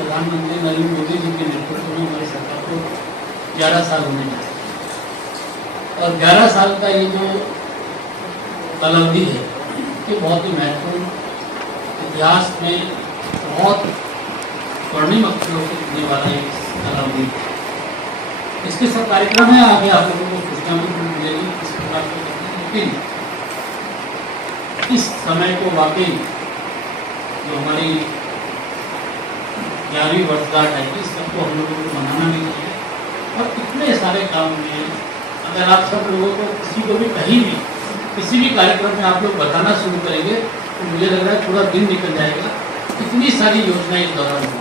प्रधानमंत्री नरेंद्र मोदी जी के नेतृत्व में हमारी सरकार को 11 साल होने जा रहे हैं। और 11 साल का ये जो कालावधि है ये बहुत ही महत्वपूर्ण, इतिहास में बहुत स्वर्णिम अक्षरों से लिखने वाला एक कालावधि है। इसके सब कार्यक्रम है, आगे आप लोगों को सूचना भी मिलेगी किस प्रकार से करते हैं। लेकिन इस समय को वाकई जो हमारी 11वीं वर्षगांठ है इस सबको हम लोगों को मनाना नहीं चाहिए। और इतने सारे काम में अगर आप सब लोगों को किसी को भी कहीं भी किसी भी कार्यक्रम में आप लोग बताना शुरू करेंगे तो मुझे लग रहा है पूरा दिन निकल जाएगा। इतनी सारी योजनाएं इस दौरान हुई।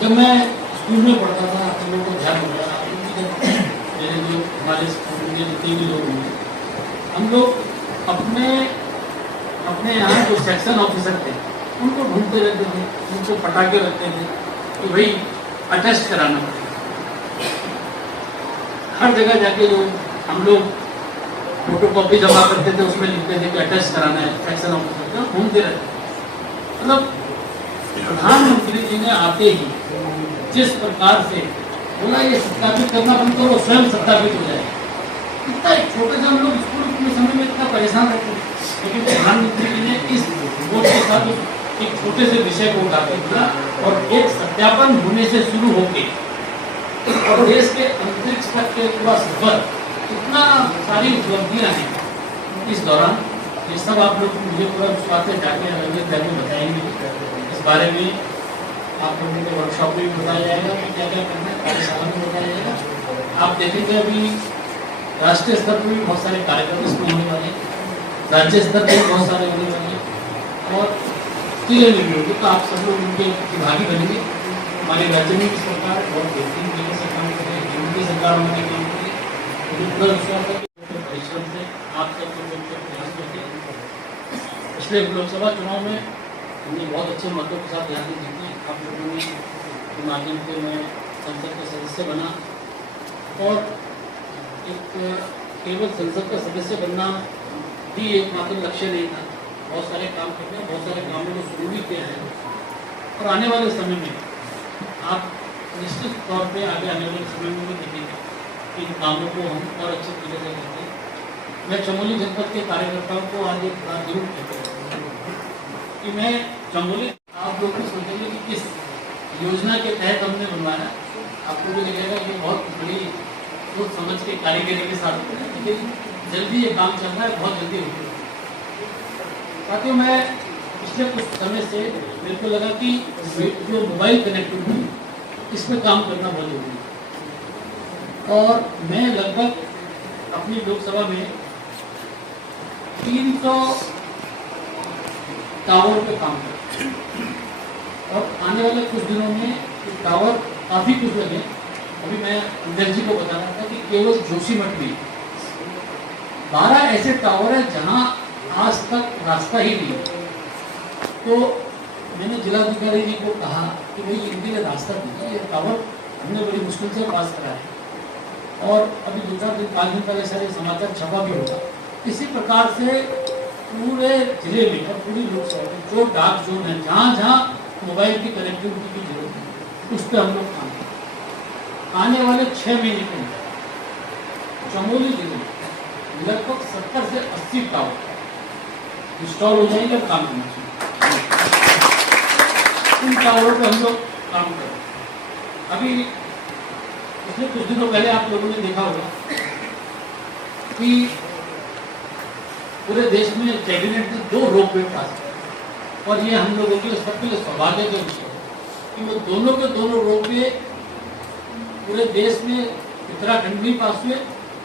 जब मैं स्कूल में पढ़ता था हम लोगों को ध्यान होता था, मेरे जो हमारे स्कूल के जितने भी लोग होंगे हम लोग अपने यहाँ जो सेक्शन ऑफिसर थे उनको ढूंढते रहते थे, उनको पटाके रखते थे कि भाई अटेस्ट कराना पड़ेगा। हर जगह जाके जो हम लोग फोटो कॉपी जमा करते थे उसमें लिखते थे कि अटेस्ट कराना है सेक्शन ऑफिसर का, ढूंढते रहते थे। मतलब प्रधानमंत्री जी ने आते ही जिस प्रकार से बोला ये सत्यापित करना बंद करो, स्वयं सत्यापित हो जाए। इतना एक छोटे से हम लोग स्कूल के समय में इतना परेशान रहते थे, लेकिन प्रधानमंत्री जी ने इस वोट के साथ एक छोटे से विषय को उठाकर दिया और एक सत्यापन होने से शुरू होके और देश के अंतरिक्ष तक के पूरा सफर, इतना सारी उपलब्धियां हैं इस दौरान। ये सब आप लोग मुझे पूरा विश्वास है जाके अलग जाके बताएंगे। इस बारे में आप लोगों को वर्कशॉप में बताया जाएगा कि क्या क्या करना है, कार्यशाला में बताया जाएगा। आप देखेंगे अभी राष्ट्रीय स्तर पर भी बहुत सारे कार्यक्रम इसमें होने वाले हैं, राज्य स्तर पर भी बहुत सारे होने वाले हैं और जिले में भी होंगे। तो आप सब लोग उनके प्रतिभागी बनेंगे। हमारे राज्य में भी सरकार बहुत बेहतरीन तरीके से काम कर रही है, केंद्र की सरकार हमारे काम कर रही है। मुझे पूरा विश्वास है कि परिश्रम से आप सब लोग प्रयास करते हैं। पिछले लोकसभा चुनाव में हमने बहुत अच्छे मतों के साथ यहाँ जीती। आप लोगों ने के माध्यम से मैं संसद का सदस्य बना और एक केवल संसद का सदस्य बनना भी एकमात्र लक्ष्य नहीं था। बहुत सारे काम करते हैं, बहुत सारे कामों को शुरू भी किया है और आने वाले समय में आप निश्चित तौर पे आगे आने वाले समय में भी देखेंगे कि इन कामों को हम और अच्छे तरीके से करते हैं। मैं चमोली जनपद के कार्यकर्ताओं को आज एक बात जरूर कहता हूँ कि मैं चमोली, आप लोग भी सोचेंगे कि किस योजना के तहत हमने बनवाया, आपको भी लगेगा कि बहुत बड़ी सोच समझ के कारीगरी के साथ होता है, लेकिन जल्दी ये काम चल रहा है, बहुत जल्दी हो गया। साथियों, मैं पिछले कुछ समय से मेरे को लगा कि जो मोबाइल कनेक्टिविटी इस पर काम करना बहुत जरूरी है और मैं लगभग अपनी लोकसभा में 300 टावर पे काम कर और आने वाले कुछ दिनों में टावर काफी कुछ लगे। अभी मैं इंदर जी को बता रहा था कि केवल जोशीमठ में 12 ऐसे टावर है जहां आज तक रास्ता ही नहीं। तो मैंने जिलाधिकारी जी को कहा कि भाई इनके लिए रास्ता दीजिए, ये टावर हमने बड़ी मुश्किल से पास करा है और अभी 2-4 दिन 5 दिन पहले सारे समाचार छपा भी होगा। इसी प्रकार से पूरे जिले में और पूरी लोकसभा में जो डाक जोन है, जहाँ जहाँ मोबाइल की कनेक्टिविटी की जरूरत है, उस पर हम लोग काम करें। आने वाले 6 महीने के अंदर चमोली जिले में लगभग 70 से 80 टावर इंस्टॉल हो जाएंगे और काम करना चाहिए। इन टावरों पर हम लोग काम करें। अभी पिछले कुछ दिनों पहले आप लोगों ने देखा होगा कि पूरे देश में कैबिनेट ने 2 रोपवे पास किए और ये हम लोगों के लिए सबके लिए सौभाग्य का विषय है कि वो दोनों के दोनों रोपवे पूरे देश में उत्तराखंड में पास हुए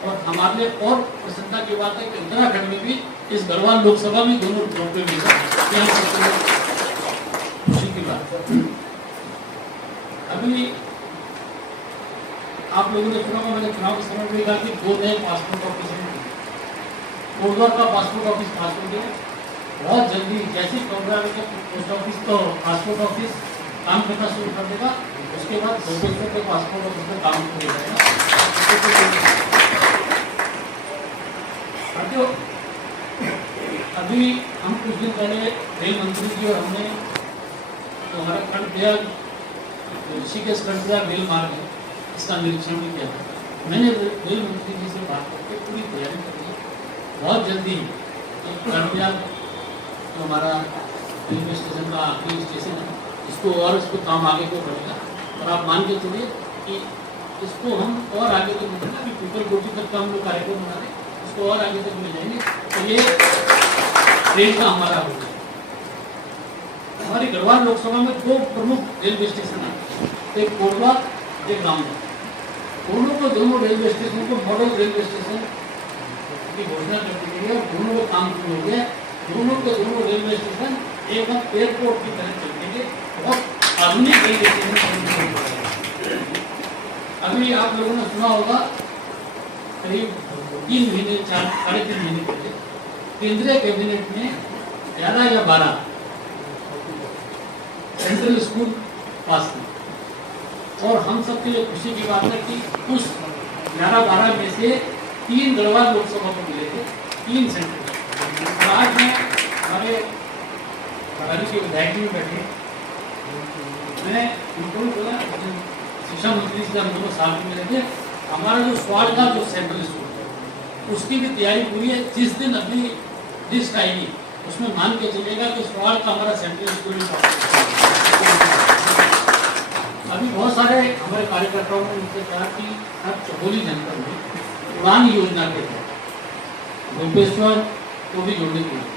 और हमारे लिए और प्रसन्नता की बात है कि उत्तराखंड में भी इस गढ़वाल लोकसभा में दोनों रोपवे मिला। खुशी की बात है। अभी आप लोगों ने सुना, मैंने चुनाव के समय में कहा कि 2 नए पासपोर्ट ऑफिस कोटद्वार का पासपोर्ट ऑफिस पास हो गया। बहुत जल्दी जैसे कोटद्वार का पोस्ट ऑफिस तो पासपोर्ट ऑफिस काम करना शुरू कर देगा, उसके बाद भुवनेश्वर के पासपोर्ट ऑफिस में काम शुरू हो जाएगा। अभी हम कुछ दिन पहले रेल मंत्री जी और हमने तो हमारा कर्णप्रयाग ऋषिकेश कर्णप्रयाग रेल मार्ग है, इसका निरीक्षण भी किया था। मैंने रेल मंत्री जी से बात करके पूरी तैयारी कर ली। बहुत जल्दी कर्णप्रयाग जो हमारा रेलवे स्टेशन का आखिरी स्टेशन है, इसको और इसको काम आगे को बढ़ेगा। और आप मान के चलिए कि इसको हम और आगे तक बढ़ेगा, अभी पीपल कोटी तक का हम लोग कार्यक्रम बना रहे हैं, इसको और आगे तक ले जाएंगे। तो ये ट्रेन का हमारा होगा। हमारी गढ़वाल लोकसभा में 2 प्रमुख रेलवे स्टेशन हैं, एक कोटवा, एक रामगढ़। दोनों रेलवे स्टेशन को मॉडल रेलवे स्टेशन की घोषणा कर दी गई है और दोनों को काम शुरू हो गया। दोनों के दोनों रेलवे स्टेशन एकदम एयरपोर्ट की तरह चलेंगे, बहुत आधुनिक रेलवे स्टेशन। अभी आप लोगों ने सुना होगा करीब 3 महीने 3.5 महीने पहले केंद्रीय कैबिनेट ने 11 या 12 सेंट्रल स्कूल पास किए और हम सबके लिए खुशी की बात है कि उस 11-12 में से 3 गढ़वाल लोकसभा को मिले थे, 3 सेंट्रल। आज में हमारे के विधायक में बैठे, मैं उनको बोला शिक्षा मंत्री से हम दोनों साथ में मिले थे, हमारा जो स्वाल का जो सेंट्रल स्कूल है उसकी भी तैयारी पूरी है। जिस दिन अभी लिस्ट आएगी उसमें मान के चलेगा कि स्वाल का हमारा सेंट्रल स्कूल में अभी बहुत सारे हमारे कार्यकर्ताओं ने उनसे कहा कि अब चमोली जनपद में उड़ान योजना के तहत गोपेश्वर को भी जोड़ने के लिए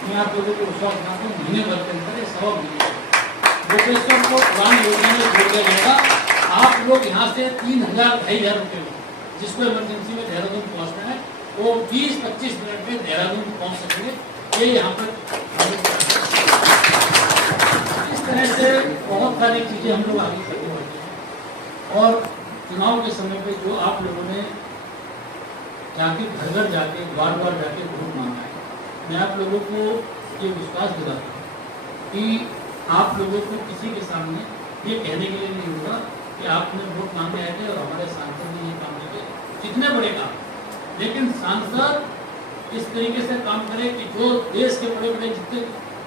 मैं आप लोगों को विश्वास दिलाता हूँ, महीने भर के अंदर 1.25 महीने गोपेश्वर को उड़ान योजना में जोड़ दिया जाएगा। आप लोग यहाँ से 3,000-2,500 रुपये में जिसको इमरजेंसी में देहरादून पहुँचना है वो 20-25 मिनट में देहरादून पहुँच सकेंगे। ये यहाँ पर इस तरह से बहुत सारी चीज़ें हम लोग आगे करने वाले हैं। और चुनाव के समय पे जो आप लोगों ने जाके घर घर जाके बार बार जाके वोट मांगा है, मैं आप लोगों को ये विश्वास दिलाता हूँ कि आप लोगों को किसी के सामने ये कहने के लिए नहीं होगा कि आपने वोट मांगे आए थे और हमारे सांसद ने ये काम किए, जितने बड़े काम, लेकिन सांसद इस तरीके से काम करे कि जो देश के बड़े बड़े जितने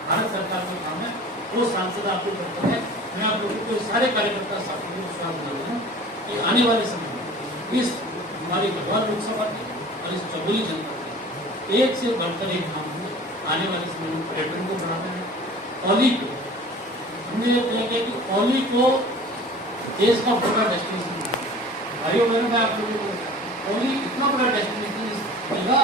भारत सरकार के काम है वो सांसद आपको करता है। मैं आप लोगों को सारे कार्यकर्ता साथियों को विश्वास दिलाता हूँ कि आने वाले समय में इस हमारी गढ़वाल लोकसभा की और इस चमोली जनपद की एक से बढ़कर एक काम होंगे। आने वाले समय में पर्यटन को बढ़ाना है। औली को हमने ये तय किया कि औली को देश का बड़ा डेस्टिनेशन भाइयों बहनों में आप लोगों को औली इतना बड़ा डेस्टिनेशन होगा।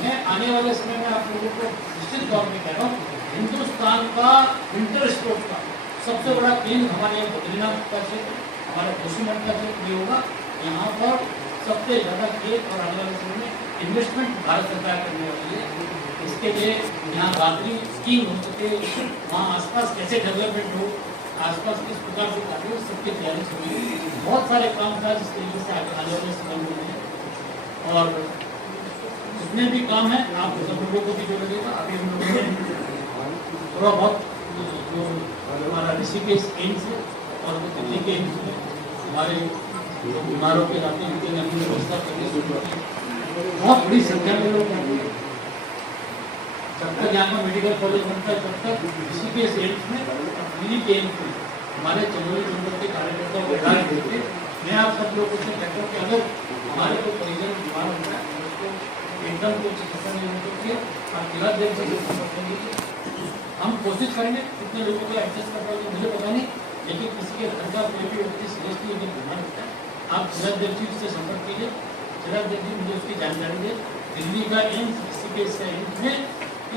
मैं आने वाले समय में आप लोगों को निश्चित तौर पर कह रहा हूँ, हिंदुस्तान का विंटर स्पोर्ट्स का सबसे बड़ा केंद्र हमारे बद्रीनाथ का क्षेत्र, हमारे जोशीमठ का क्षेत्र ये होगा। यहाँ पर सबसे ज़्यादा खेल और आने वाले समय में इन्वेस्टमेंट भारत सरकार करने वाली है। इसके लिए यहाँ बातरी स्कीम हो सके, वहाँ आसपास कैसे डेवलपमेंट हो, आसपास किस प्रकार से कार्य हो, सबकी तैयारी चल रही है। बहुत सारे काम काज इस तरीके से आगे आने वाले समय में हैं और जितने भी काम है आप सब लोगों को भी जो लगेगा। अभी हम लोगों ने थोड़ा बहुत जो हमारा ऋषिकेश एम्स है और दिल्ली के एम्स में हमारे बीमारों के इलाके उनके लिए अपनी व्यवस्था करनी शुरू की। बहुत बड़ी संख्या में लोग हैं। जब तक यहाँ पर मेडिकल कॉलेज बनता है तब तक ऋषिकेश एम्स में और दिल्ली के एम्स में हमारे चमोली जनपद के कार्यकर्ताओं को इलाज देते। मैं आप सब लोगों से कहता हूँ कि अगर हमारे को परिजन बीमार होता है उसको एकदम कोई चिकित्सा नहीं हो सकती है, आप जिला देख से संपर्क कर लीजिए। हम कोशिश करेंगे कितने लोगों को एडजस्ट कर पाएंगे मुझे पता नहीं, लेकिन किसी के घर का कोई भी व्यक्ति सीरियसली अगर बीमार होता है आप जिला देव जी से संपर्क कीजिए। जिला देव जी मुझे उसकी जानकारी दे। दिल्ली का एम्स, ऋषिकेश का एम्स में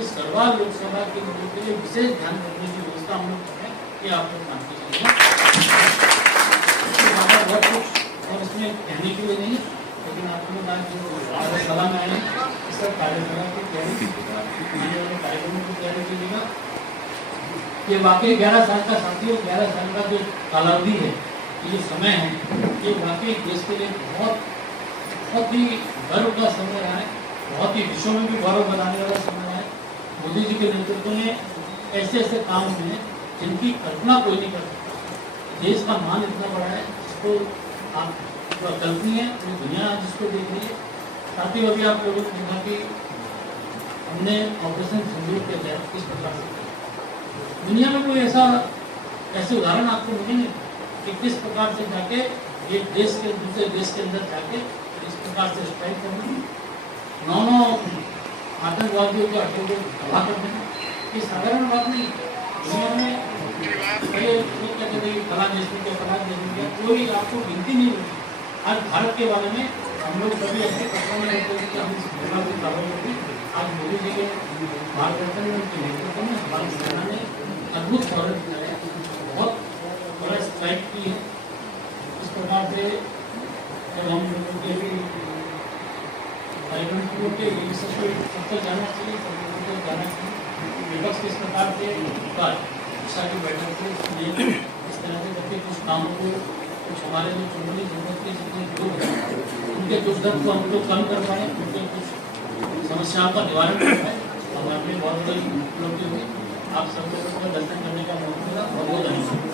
इस गढ़वाल लोकसभा के लोगों के लिए विशेष ध्यान रखने की व्यवस्था हम लोग करें, ये आप लोग मान के चलिए। बहुत कुछ और इसमें कहने के लिए नहीं है, लेकिन आप लोग आज जो सभा में आए इस सब कार्यक्रम की तैयारी आने वाले कार्यक्रमों की तैयारी कीजिएगा। ये वाकई 11 साल का साथियों, 11 साल का जो कालावधि है, ये जो समय है, ये वाकई देश के लिए बहुत ही गर्व का समय रहा है, बहुत ही विश्व में भी गौरव बनाने वाला समय रहा है। मोदी जी के नेतृत्व में ऐसे ऐसे काम हुए हैं जिनकी कल्पना कोई नहीं कर सकता। देश का मान इतना बड़ा है जिसको आप कल्पनीय है, पूरी दुनिया जिसको देख रही है। साथ ही अभी आप लोगों को देखा कि हमने ऑपरेशन सिंदूर के तहत किस प्रकार से दुनिया में कोई ऐसा ऐसे उदाहरण आपको मिलेंगे कि किस प्रकार से जाके एक देश के दूसरे देश के अंदर जाके इस प्रकार से स्ट्राइक करना, 9 आतंकवादियों के अड्डों को तबाह कर देना, ये साधारण बात नहीं। दुनिया में पहले लोग कहते थे फला देश में क्या, फला देश में क्या, कोई आपको गिनती नहीं होती। आज भारत के बारे में हम लोग कभी ऐसे पत्रों में रहते थे कि हम इस घटना से खबर होगी। आज मोदी जी के मार्गदर्शन में, उनके नेतृत्व में हमारी सेना ने अद्भुत फौरन दिखाया, बहुत बड़ा स्ट्राइक की है। इस प्रकार से जब हम लोगों के भी कार्यक्रम शुरू होते ये सबको जाना चाहिए, सबको जाना चाहिए। विपक्ष किस प्रकार से दिशा की बैठक को इसलिए इस तरह से करके कुछ कामों को, कुछ हमारे जो चुनौती जरूरत के जितने लोग हैं उनके दुख दर्द को हम लोग कम कर पाए, उनके कुछ समस्याओं का निवारण कर पाए, हमारे लिए बहुत बड़ी उपलब्धि हुई। आप सब लोगों को दर्शन करने का मौका मिला, बहुत बहुत धन्यवाद।